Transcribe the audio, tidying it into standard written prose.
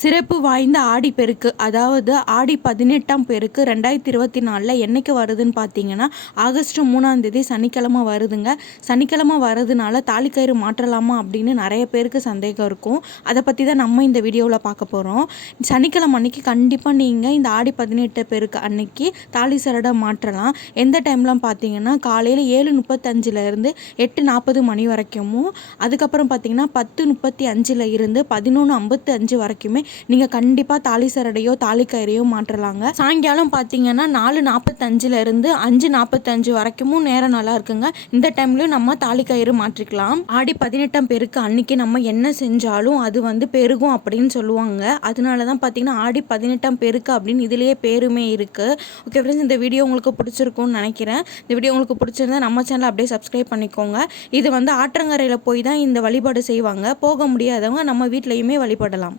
சிறப்பு வாய்ந்த ஆடிப்பெருக்கு, அதாவது ஆடி 18ஆம் பெருக்கு 2024 என்னைக்கு வருதுன்னு பார்த்தீங்கன்னா, ஆகஸ்ட் 3ஆம் தேதி சனிக்கிழமை வருதுங்க. சனிக்கிழமை வரதுனால தாலிக்கயிறு மாற்றலாமா அப்படின்னு நிறைய பேருக்கு சந்தேகம் இருக்கும். அதை பற்றி தான் நம்ம இந்த வீடியோவில் பார்க்க போகிறோம். சனிக்கிழமை அன்னைக்கு கண்டிப்பாக நீங்கள் இந்த ஆடி 18 பெருக்கு அன்னைக்கு தாலி சரடை மாற்றலாம். எந்த டைம்லாம் பார்த்தீங்கன்னா, காலையில் 7:35 8:40 மணி வரைக்கும், அதுக்கப்புறம் பார்த்தீங்கன்னா 10:35 இருந்து 11:55 வரைக்குமே நீங்கள் கண்டிப்பாக தாலி சரடையோ தாலிக்கயிறையோ மாற்றலாங்க. சாயங்காலம் பார்த்தீங்கன்னா 4:45 இருந்து 5:45 வரைக்கும் நேரம் நல்லா இருக்குங்க. இந்த டைம்லையும் நம்ம தாலிக்கயிறு மாற்றிக்கலாம். ஆடி 18ஆம் பெருக்கு அன்னைக்கு நம்ம என்ன செஞ்சாலும் அது பெருகும் அப்படின்னு சொல்லுவாங்க. அதனால தான் பார்த்தீங்கன்னா ஆடி 18ஆம் பெருக்கு அப்படின்னு இதுலேயே பேருமே இருக்குது. ஓகே ஃப்ரெண்ட்ஸ், இந்த வீடியோ உங்களுக்கு பிடிச்சிருக்கும்னு நினைக்கிறேன். இந்த வீடியோ உங்களுக்கு பிடிச்சிருந்தா நம்ம சேனலை அப்படியே சப்ஸ்கிரைப் பண்ணிக்கோங்க. இது ஆற்றங்கரையில் போய் தான் இந்த வழிபாடு செய்வாங்க. போக முடியாதவங்க நம்ம வீட்லையுமே வழிபடலாம்.